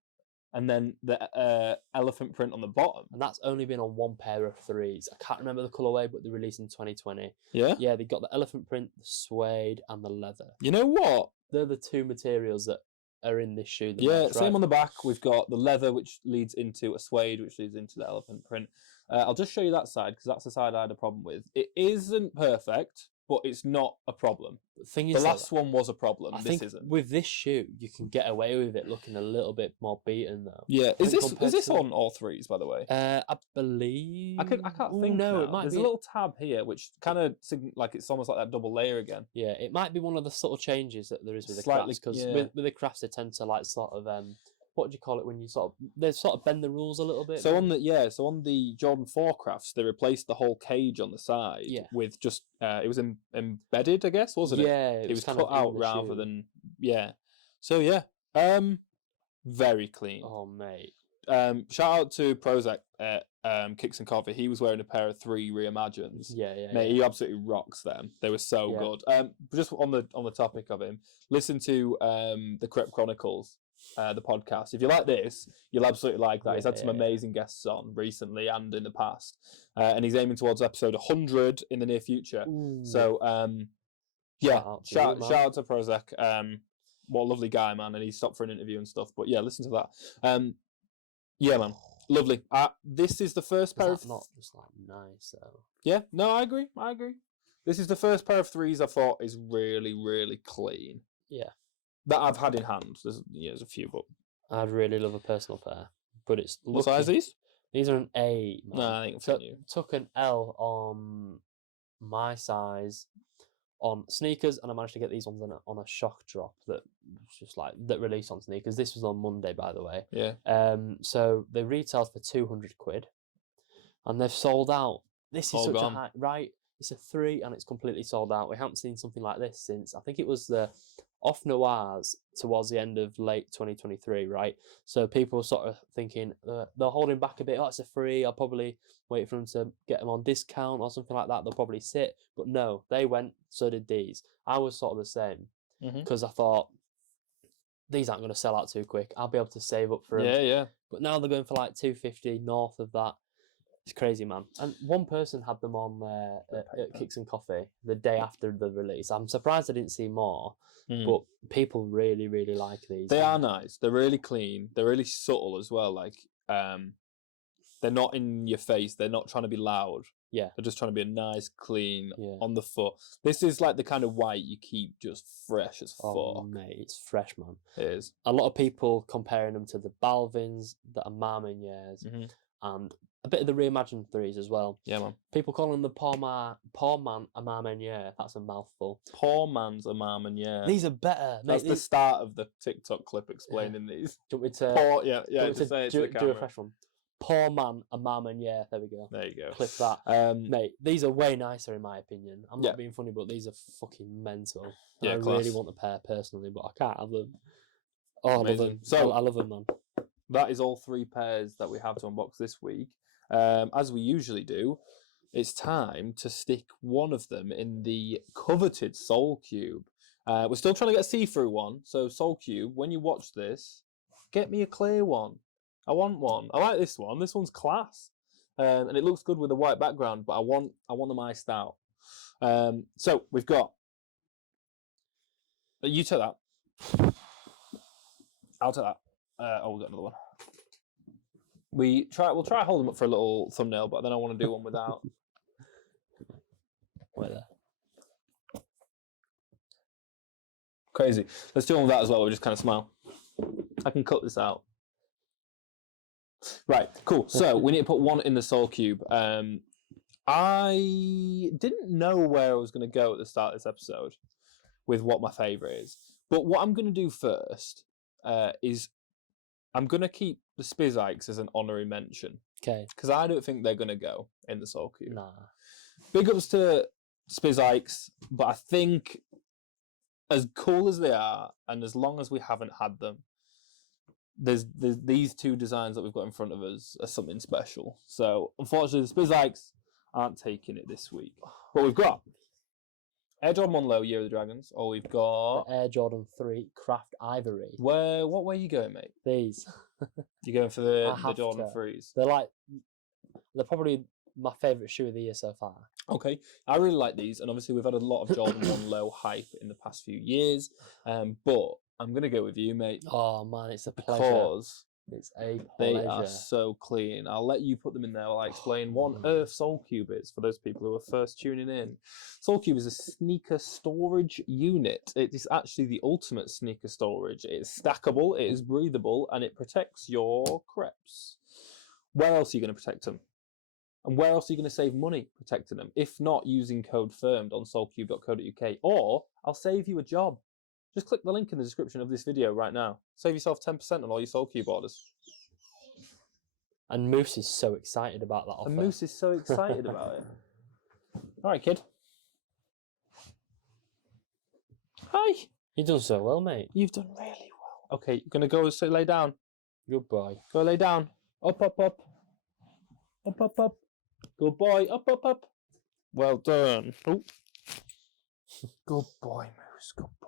and then the elephant print on the bottom. And that's only been on one pair of threes. I can't remember the colourway, but they released in 2020. Yeah? Yeah, they got the elephant print, the suede, and the leather. You know what? They're the two materials that are in this shoe. The Yeah, most, same right? on the back. We've got the leather, which leads into a suede, which leads into the elephant print. I'll just show you that side, because that's the side I had a problem with. It isn't perfect, but it's not a problem. The thing The is, last one was a problem. I This think isn't. with this shoe, you can get away with it looking a little bit more beaten, though. Yeah, is think this compared to- on all threes, by the way? I believe. I can't Ooh, think. No, now. it might There's be. a little tab here, which kind of like it's almost like that double layer again. Yeah, it might be one of the subtle changes that there is with the Slightly, crafts, because yeah. with the crafts they tend to like sort of what do you call it when you they sort of bend the rules a little bit. So on the Jordan 4 crafts, they replaced the whole cage on the side Yeah. with just it was embedded, I guess, wasn't it? Yeah, It was kind cut of in out the rather shoe. than So yeah, very clean. Oh mate, Shout out to Prozac at Kicks and Coffee. He was wearing a pair of 3 Reimagines. yeah. Mate, he absolutely rocks them. They were so Yeah. good. Just on the topic of him, listen to the Crep Chronicles, the podcast. If you like this, you'll absolutely like that. He's had some Yeah. amazing guests on recently and in the past, and he's aiming towards episode 100 in the near future. Ooh. So Shout out to you, shout man. out to Prozac. What a lovely guy, man, and he stopped for an interview and stuff. But yeah, listen to that. Yeah, man, lovely. This is the first Is pair that of not just like nice though? yeah, no, I agree. This is the first pair of threes I thought is really, really clean. Yeah. That I've had in hand. There's a few, but I'd really love a personal pair, but it's what size are lucky. these? These are an A. Man. No, I think I'm So, fitting you. took an L on my size on sneakers, and I managed to get these ones on a shock drop that was just like that released on sneakers. This was on Monday, by the way. Yeah. So they retailed for £200, and they've sold out. This is All such gone. a high, right? It's a 3, and it's completely sold out. We haven't seen something like this since I think it was the off Noirs towards the end of late 2023, right? So people were sort of thinking they're holding back a bit. Oh, it's a 3. I'll probably wait for them to get them on discount or something like that. They'll probably sit. But no, they went. So did these. I was sort of the same Mhm. because I thought these aren't going to sell out too quick. I'll be able to save up for them. Yeah. But now they're going for like 250 north of that. It's crazy, man. And one person had them on at Kicks and Coffee the day after the release. I'm surprised I didn't see more, but people really, really like these. They are nice. They're really clean. They're really subtle as well. Like they're not in your face. They're not trying to be loud. Yeah. They're just trying to be a nice, clean, Yeah. on the foot. This is like the kind of white you keep just fresh as Oh, fuck. mate, it's fresh, man. It is. A lot of people comparing them to the Balvins, the Armaniers, and a bit of the reimagined threes as well. Yeah, man. People calling them the poor man Armanier. That's a mouthful. Poor man's a mom, and yeah. These are better, mate. That's the start of the TikTok clip explaining these. Do you want me to, Poor, do you yeah. want me Just say it to do, the do a camera. fresh one? Poor man Armanier. There we go. There you go. Clip that. Mate, these are way nicer in my opinion. I'm Yeah. not being funny, but these are fucking mental. And Yeah, I class. really want a pair personally, but I can't have them. Oh, I love Amazing. them. So- I love them, man. That is all 3 pairs that we have to unbox this week. As we usually do, it's time to stick one of them in the coveted Soul Cube. We're still trying to get a see-through one, so Soul Cube, when you watch this, get me a clear one. I want one. I like this one. This one's class, and it looks good with a white background. But I want them iced out. So we've got. You take that. I'll take that. We'll get another one. We'll try hold them up for a little thumbnail, but then I want to do one without. Wait there. Crazy. Let's do one with that as well. We'll just kind of smile. I can cut this out. Right, cool. So we need to put one in the Soul Cube. I didn't know where I was going to go at the start of this episode with what my favourite is. But what I'm going to do first is I'm going to keep the Spizikes as an honorary mention. Okay. Because I don't think they're going to go in the Soul Cube. Nah. Big ups to Spizikes, but I think as cool as they are, and as long as we haven't had them, there's these two designs that we've got in front of us are something special. So unfortunately, the Spizikes aren't taking it this week. But we've got Air Jordan 1 Low, Year of the Dragons, or we've got The Air Jordan 3 Craft Ivory. what way are you going, mate? These. You're going for the have Jordan to. 3s. They're probably my favourite shoe of the year so far. Okay, I really like these, and obviously we've had a lot of Jordan 1 Low hype in the past few years. But I'm gonna go with you, mate, Oh man, it's a pleasure. because It's a they pleasure. are so clean. I'll let you put them in there while I explain what on earth Soul Cube is for those people who are first tuning in. Soul Cube is a sneaker storage unit. It is actually the ultimate sneaker storage. It is stackable, it is breathable, and it protects your creps. Where else are you going to protect them? And where else are you going to save money protecting them? If not using code FIRMED on soulcube.co.uk, or I'll save you a job. Just click the link in the description of this video right now. Save yourself 10% on all your Soul Cube orders. And Moose is so excited about that offer. And Moose is so excited about it. All right, kid. Hi. You've done so well, mate. You've done really well. Okay, you're going to go lay down. Good boy. Go lay down. Up, up, up. Up, up, up. Good boy. Up, up, up. Well done. Oh. Good boy, Moose. Good boy.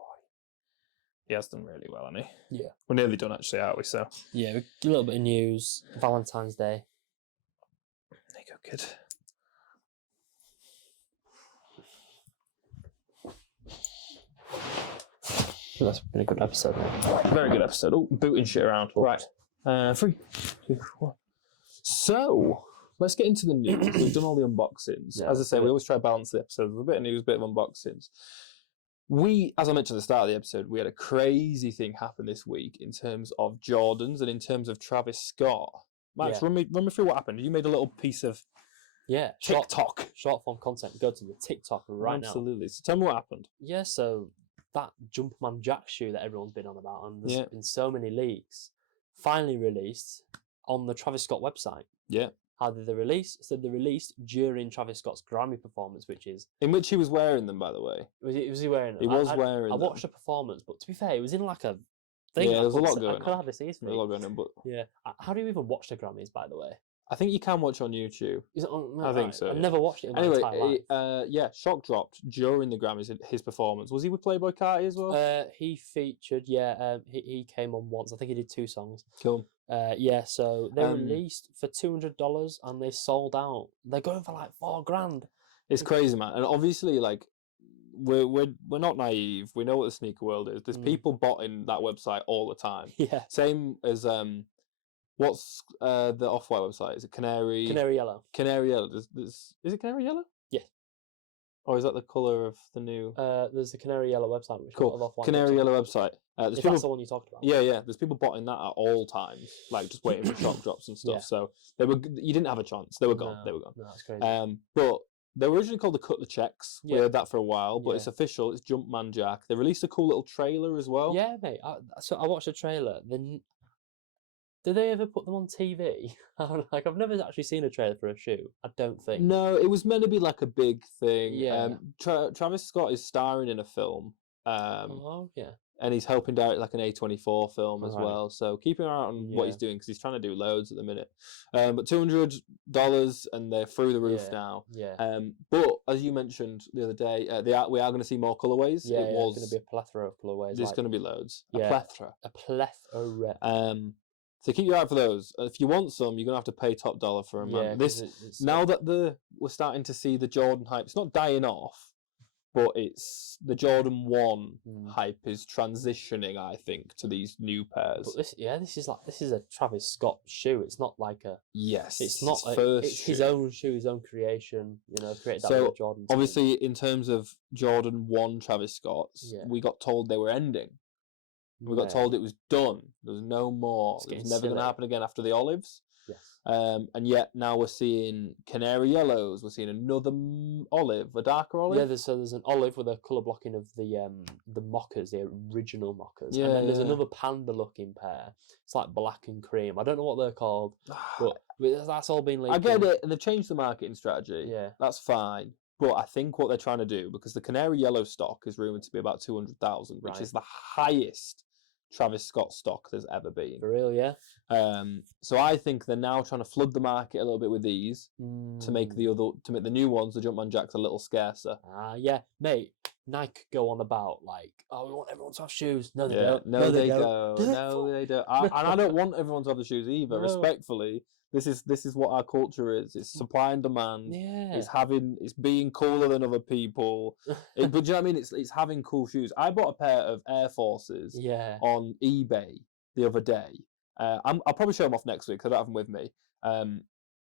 He has done really well, hasn't he? Yeah. We're nearly done, actually, aren't we? So. Yeah, a little bit of news. Valentine's Day. There you go, kid. That's been a good episode, mate. Very good episode. Oh, booting shit around. Right. 3, 2, 1. So, let's get into the news. We've done all the unboxings. Yeah, As I say, we always try to balance the episodes with a bit of news, a bit of unboxings. As I mentioned at the start of the episode, we had a crazy thing happen this week in terms of Jordans and in terms of Travis Scott. Max, Yeah. run me through what happened. You made a little piece of TikTok. Short form content. Go to the TikTok right now. Absolutely. So tell me what happened. Yeah, so that Jumpman Jack shoe that everyone's been on about, and there's Yeah. been so many leaks, finally released on the Travis Scott website. Yeah. How did they release? So they released during Travis Scott's Grammy performance, which is... In which he was wearing them, by the way. Was he wearing them? He was wearing I them. watched the performance, but to be fair, it was in like a thing. Yeah, there's a lot I going could on. hardly see his There's a feet. lot going on, but Yeah. How do you even watch the Grammys, by the way? I think you can watch on YouTube. Is it on, no, I think right. so, I've yeah. never watched it in my entire Anyway, life. Shock dropped during the Grammys. His performance, was he with Playboi Carti as well? He featured, he came on once. I think he did 2 songs. Cool. So they Um, released for $200 and they sold out. They're going for like $4,000. It's crazy, man. And obviously, like, we're not naive. We know what the sneaker world is. There's people botting that website all the time. Yeah. Same as what's the Off-White website? Is it Canary? Canary Yellow. Canary Yellow. Is it Canary Yellow? Yes. Or is that the colour of the new? There's the Canary Yellow website. Which Cool. is Off-White Canary website. Yellow website. There's If people. that's the one you talked about. Yeah. There's people botting that at all times, like just waiting for shock drops and stuff. Yeah. So you didn't have a chance. They were gone. No, They were gone. No, that's crazy. But they were originally called the Cut the Checks. We Yeah. heard that for a while, but it's Yeah. official. It's Jumpman Jack. They released a cool little trailer as well. Yeah, mate. So I watched the trailer. Then, did they ever put them on TV? I've never actually seen a trailer for a shoe. I don't think. No, it was meant to be like a big thing. Yeah. Travis Scott is starring in a film. Oh yeah. And he's helping direct like an A24 film as Right. well. So keep an eye on what he's Yeah. doing because he's trying to do loads at the minute. But $200 and they're through the roof Yeah. now. Yeah. But as you mentioned the other day, we are going to see more colorways. Yeah, it was going to be a plethora of colorways. there's Like going to be loads. Yeah. A plethora. a plethora. So keep your eye out for those. If you want some, you're going to have to pay top dollar for them. Yeah, This 'cause it's now that we're starting to see the Jordan hype, it's not dying off, but it's the Jordan 1 hype is transitioning, I think, to these new pairs. But this is a Travis Scott shoe. It's not like a. Yes, It's not. his It's his shoe. own shoe, his own creation. Created that So, with Jordan. Obviously, in terms of Jordan 1 Travis Scott's, Yeah. we got told they were ending. We got told it was done. There was no more. It's It was getting never going to silly. happen again after the olives. Yes. And yet now we're seeing canary yellows. We're seeing another olive, a darker olive. Yeah, there's an olive with a colour blocking of the mockers, the original mockers, Yeah, and then there's yeah. another panda-looking pair. It's like black and cream. I don't know what they're called, but that's all been leaked. I get it, and they've changed the marketing strategy. Yeah. That's fine. But I think what they're trying to do, because the canary yellow stock is rumoured to be about 200,000, which Right. is the highest Travis Scott stock there's ever been. For real, yeah. So I think they're now trying to flood the market a little bit with these to make the new ones, the Jumpman Jacks, a little scarcer. Yeah, mate. Nike go on about like, oh, we want everyone to have shoes. No, they Yeah, don't. no, they don't. don't. No, they don't. And I don't want everyone to have the shoes either. No. Respectfully, this is what our culture is. It's supply and demand. Yeah. It's being cooler than other people. But do you know what I mean? It's having cool shoes. I bought a pair of Air Forces Yeah. on eBay the other day. I'll probably show them off next week because I don't have them with me. And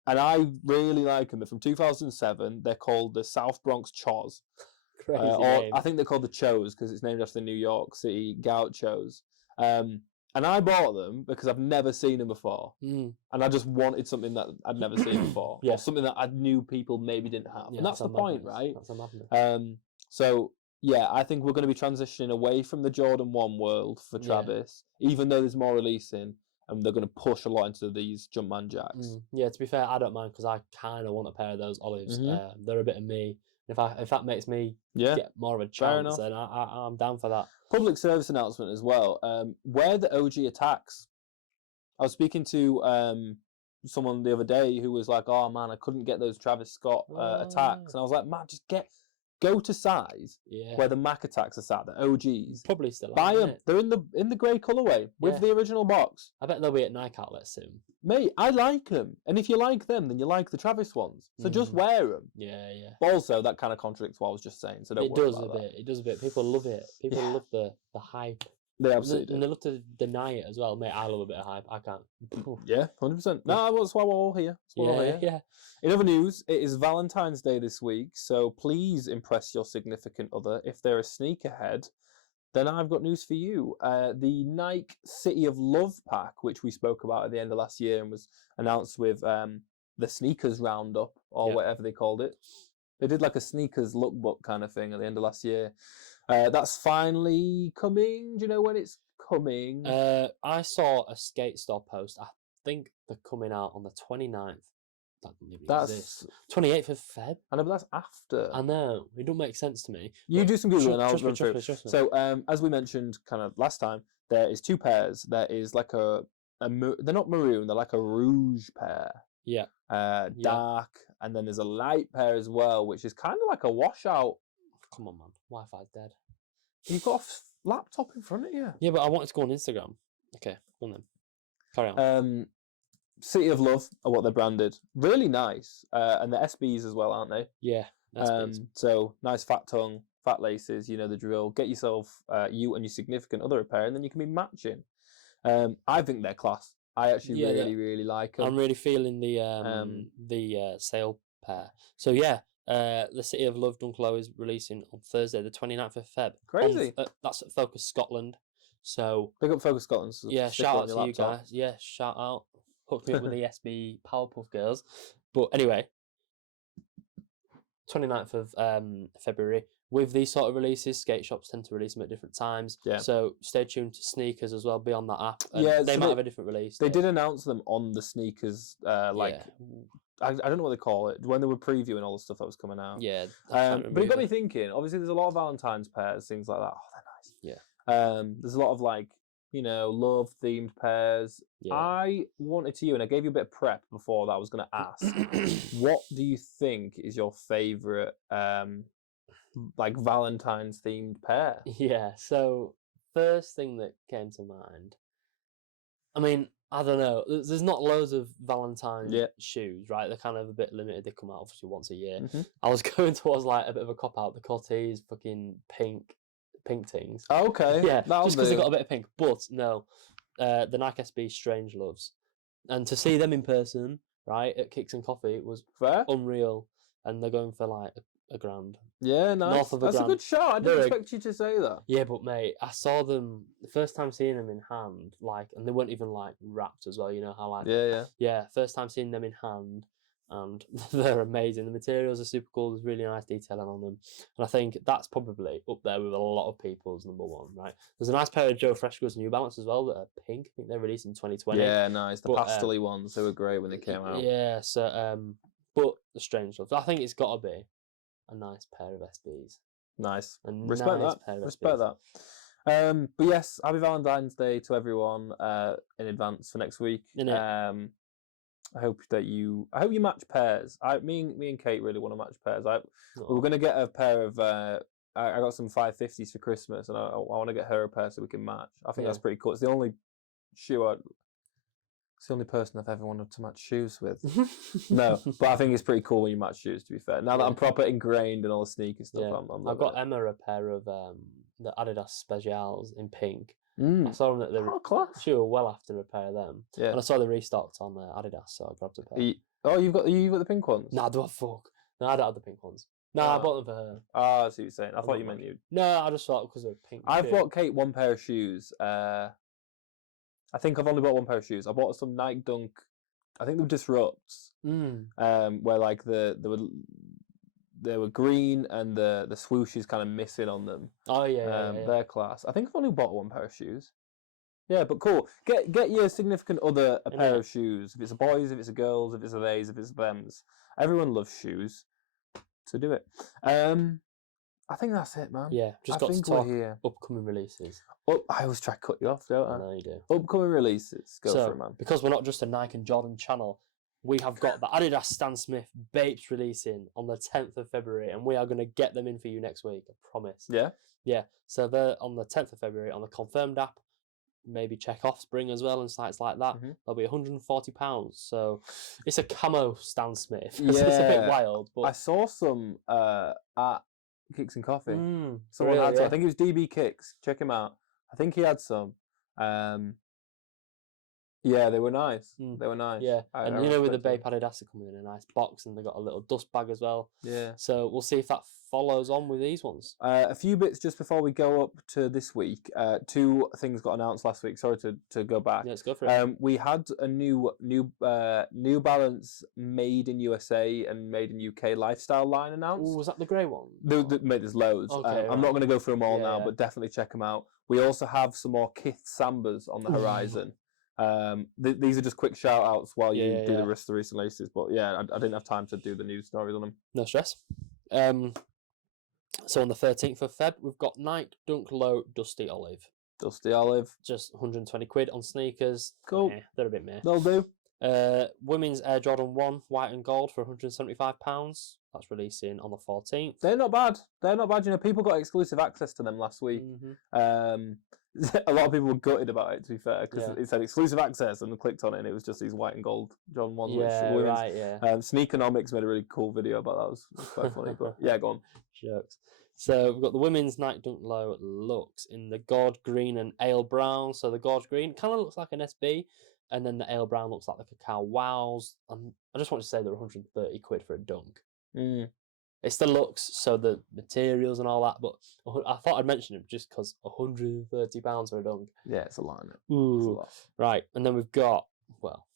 I really like them. They're from 2007. They're called the South Bronx Chos. Crazy Or name. I think they're called the Chos because it's named after the New York City Gauchos. And I bought them because I've never seen them before. And I just wanted something that I'd never seen before. Yeah. Or something that I knew people maybe didn't have. Yeah, And that's the point, right? That's a madness. So, yeah, I think we're going to be transitioning away from the Jordan 1 world for Travis, even though there's more releasing. And they're going to push a lot into these Jumpman Jacks. Yeah, to be fair, I don't mind because I kind of want a pair of those olives. They're a bit of me. If that makes me get more of a chance, then I'm down for that. Public service announcement as well. Where the OG attacks. I was speaking to someone the other day who was like, "Oh man, I couldn't get those Travis Scott attacks," and I was like, "Man, just go to size where the Mac attacks are sat, the OGs. Probably still Buy them. They're in the grey colourway with the original box. I bet they'll be at Nike outlets soon. Mate, I like them. And if you like them, then you like the Travis ones. So just wear them. Yeah. But also, that kind of contradicts what I was just saying. So don't worry about that. It does a bit. People love it. People love the hype. They absolutely do. And they love to deny it as well. Mate, I love a bit of hype. I can't. Yeah, 100%. No, that's why we're all here. Yeah. In other news, it is Valentine's Day this week, so please impress your significant other. If they're a sneakerhead, then I've got news for you. The Nike City of Love pack, which we spoke about at the end of last year and was announced with the Sneakers Roundup, or whatever they called it. They did like a sneakers lookbook kind of thing at the end of last year. That's finally coming. Do you know when it's coming? I saw a Skate Store post. I think they're coming out on the 29th. That doesn't even exist. 28th of Feb. I know, but that's after. I know. It don't make sense to me. You do some Google and I'll run through. Trust me. So, as we mentioned kind of last time, there is two pairs. There is like they're not maroon, they're like a rouge pair. Yeah. Dark. And then there's a light pair as well, which is kind of like a washout. Come on, man. Wi-Fi's dead. You've got a laptop in front of you. Yeah, but I wanted to go on Instagram. Okay, go on then. Carry on. City of Love are what they're branded. Really nice. And the SBs as well, aren't they? Yeah. So nice fat tongue, fat laces, you know the drill. Get yourself, you and your significant other a pair, and then you can be matching. I think they're class. I actually really like them. I'm really feeling the sale pair. So yeah, the City of Love Dunk Low is releasing on Thursday, the 29th of Feb. Crazy. That's at Focus Scotland. So big up Focus Scotland. So yeah, shout out to you guys. Yeah, shout out. Hook me up with the SB Powerpuff Girls. But anyway, 29th of February. With these sort of releases, skate shops tend to release them at different times. Yeah. So stay tuned to Sneakers as well. Be on that app. They might have a different release. They did announce them on the Sneakers, I don't know what they call it, when they were previewing all the stuff that was coming out. Yeah. But it got me thinking, obviously there's a lot of Valentine's pairs, things like that. Oh, they're nice. Yeah. There's a lot of love-themed pairs. Yeah. I wanted to and I gave you a bit of prep before that I was going to ask, what do you think is your favourite Valentine's-themed pair? Yeah, so first thing that came to mind, I mean, I don't know. There's not loads of Valentine shoes, right? They're kind of a bit limited. They come out obviously once a year. Mm-hmm. I was going towards a bit of a cop out. The Cortez fucking pink things. Okay. Yeah, just because they got a bit of pink. But no, the Nike SB Strange Loves, and to see them in person, right, at Kicks and Coffee was unreal. And they're going for $1,000. Yeah, nice. North of That's a good shot. I didn't expect you to say that. Yeah, but mate, I saw them the first time seeing them in hand, and they weren't even wrapped as well. You know how yeah. First time seeing them in hand, and they're amazing. The materials are super cool. There's really nice detailing on them, and I think that's probably up there with a lot of people's number one. Right? There's a nice pair of Joe Freshgoods New Balance as well that are pink. I think they released in 2020. Yeah, nice. The pastel-y ones. They were great when they came out. Yeah. So but the Strange Love, I think it's got to be a nice pair of SBs. Nice. Respect that. But yes, happy Valentine's Day to everyone in advance for next week. Innit? I hope you match pairs. Me and Kate really want to match pairs. We were Oh, gonna get a pair of. I got some 550s for Christmas, and I want to get her a pair so we can match. I think Yeah. that's pretty cool. It's the only shoe. It's the only person I've ever wanted to match shoes with. No, but I think it's pretty cool when you match shoes. To be fair, now that I'm proper ingrained in all the sneaker stuff, Yeah. I'm I loving got it. Emma a pair of the Adidas Specials in pink. I Mm. saw them at the Oh, class. she were well after a pair of them, Yeah. and I saw they restocked on Adidas, so I grabbed a pair. You've got the pink ones. Nah, do I fuck? No, I don't have the pink ones. No, I Oh. bought them for her. Ah, I see what you're saying. I I'm thought not you meant much. you. No, I just thought because they're pink. I've too. bought Kate one pair of shoes. I think I've only bought one pair of shoes. I bought some Nike Dunk. I think they were Disrupts. Where like they were green and the swoosh is kind of missing on them. Oh yeah. Their class. I think I've only bought one pair of shoes. Yeah, but cool. Get your significant other a pair Innit? of shoes. If it's a boys, if it's a girls, if it's a theys, if it's a thems. Everyone loves shoes. So do it. I think that's it, man. Yeah, just I got to think talk we're here. upcoming releases. Oh, I always try to cut you off, don't I I? know you do. Upcoming releases. Go so, for it, man. because we're not just a Nike and Jordan channel, we have got the Adidas Stan Smith Bapes releasing on the 10th of February, and we are going to get them in for you next week, I promise. Yeah? Yeah, so they're on the 10th of February on the Confirmed app. Maybe check Offspring as well and sites like that. Mhm. They'll be £140. So it's a camo Stan Smith. It's a bit Yeah. wild, but I saw some at Kicks and Coffee. Someone really, had some. yeah. I think it was DB Kicks. Check him out. I think he had some. Yeah, they were nice. They were nice. Yeah, I and you know with the respect Bape Adidas, they come in a nice box and they got a little dust bag as well. them. Yeah. So we'll see if that follows on with these ones. A few bits just before we go up to this week. Two things got announced last week. Sorry to go back. Yeah, let's go for it. We had a New Balance made in USA and made in UK lifestyle line announced. Ooh, was that the grey one? Mate, there's loads. Okay, I'm not going to go through them all Yeah, now, yeah. but definitely check them out. We also have some more Kith Sambas on the horizon. These are just quick shout outs while you Yeah, do yeah. the rest of the recent releases. But yeah, I didn't have time to do the news stories on them. No stress. So on the 13th of Feb, we've got Nike Dunk Low Dusty Olive. Dusty Olive, Just 120 quid on sneakers. Cool. They're a bit meh. they'll do. Women's Air Jordan 1 White and Gold for £175. That's releasing on the 14th. They're not bad. They're not bad. You know, people got exclusive access to them last week. Mhm. A lot of people were gutted about it, to be fair, because Yeah. it said exclusive access, and I clicked on it, and it was just these white and gold John ones. Yeah, which right, yeah. Sneakonomics made a really cool video about that. It was quite funny, but yeah, go on. Jokes. So we've got the women's Nike Dunk Low Lux in the Gorge Green and Ale Brown. So the Gorge Green kind of looks like an SB, and then the Ale Brown looks like the Cacao Wows. And I just want to say they're 130 quid for a dunk. Mm. It's the looks, so the materials and all that, but I thought I'd mention it just because £130 for a dunk. Yeah, it's a lot, isn't it? It's a Ooh. lot. Right, and then we've got, well,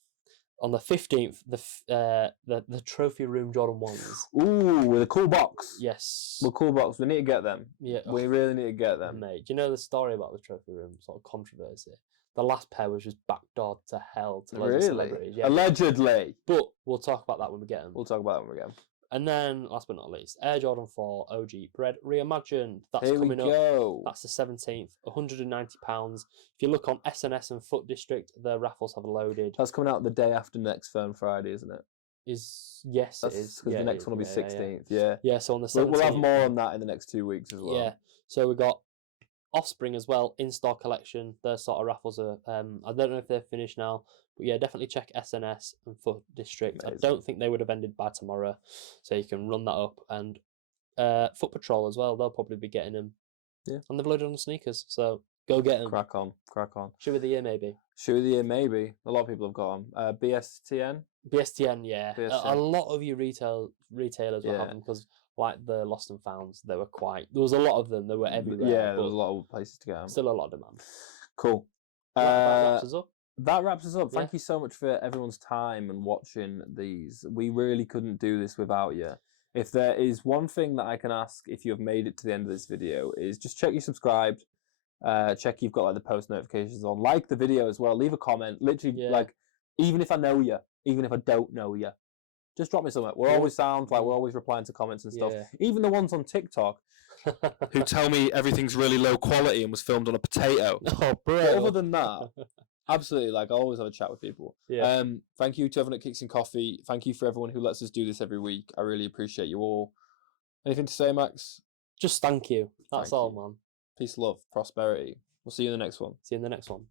on the 15th, the Trophy Room Jordan 1s. Ooh, with a cool box. Yes. With a cool box. We need to get them. Yeah. We really need to get them. Mate, do you know the story about the Trophy Room sort of controversy? The last pair was just backdoored to hell to loads of Really? celebrities. Yeah. Allegedly. But we'll talk about that when we get them. We'll talk about that when we get them. And then, last but not least, Air Jordan 4 OG Bread Reimagined. That's Here we coming up. go. That's the 17th, £190. If you look on SNS and Foot District, the raffles have loaded. That's coming out the day after next Firm Friday, isn't it? Yes, That's it is. because Yeah, the it next is. one will be Yeah, yeah, yeah. 16th. Yeah. Yeah, so on the 17th. We'll have more on that in the next 2 weeks as well. Yeah. So we've got Offspring as well, in-store collection. Their sort of raffles are, I don't know if they're finished now, but yeah, definitely check SNS and Foot District. Amazing. I don't think they would have ended by tomorrow, so you can run that up. And Foot Patrol as well, they'll probably be getting them. Yeah. And they've loaded on the sneakers, so go get them. Crack on. Crack on. Shoe of the year, maybe. Shoe of the year, maybe. A lot of people have got them. BSTN. BSTN, yeah. A BSTN. lot of you retailers will Yeah. have them because, like the Lost and Founds, they were quite. There was a lot of them. They were everywhere. Yeah, there but was a lot of places to get them. still a lot of demand. Cool. That wraps us up. That wraps us up. Yeah. Thank you so much for everyone's time and watching these. We really couldn't do this without you. If there is one thing that I can ask if you have made it to the end of this video is just check you're subscribed. Check you've got like the post notifications on. Like the video as well. Leave a comment. Literally, Yeah. like, even if I know you, even if I don't know you, just drop me something. We're Yeah. always sound like we're always replying to comments and stuff. Yeah. Even the ones on TikTok who tell me everything's really low quality and was filmed on a potato. Oh, bro. But other than that, absolutely, like I always have a chat with people. Yeah. Thank you to everyone at Kicks and Coffee. Thank you for everyone who lets us do this every week. I really appreciate you all. Anything to say, Max? Just thank you. That's Thank all, you. man. Peace, love, prosperity. We'll see you in the next one. See you in the next one.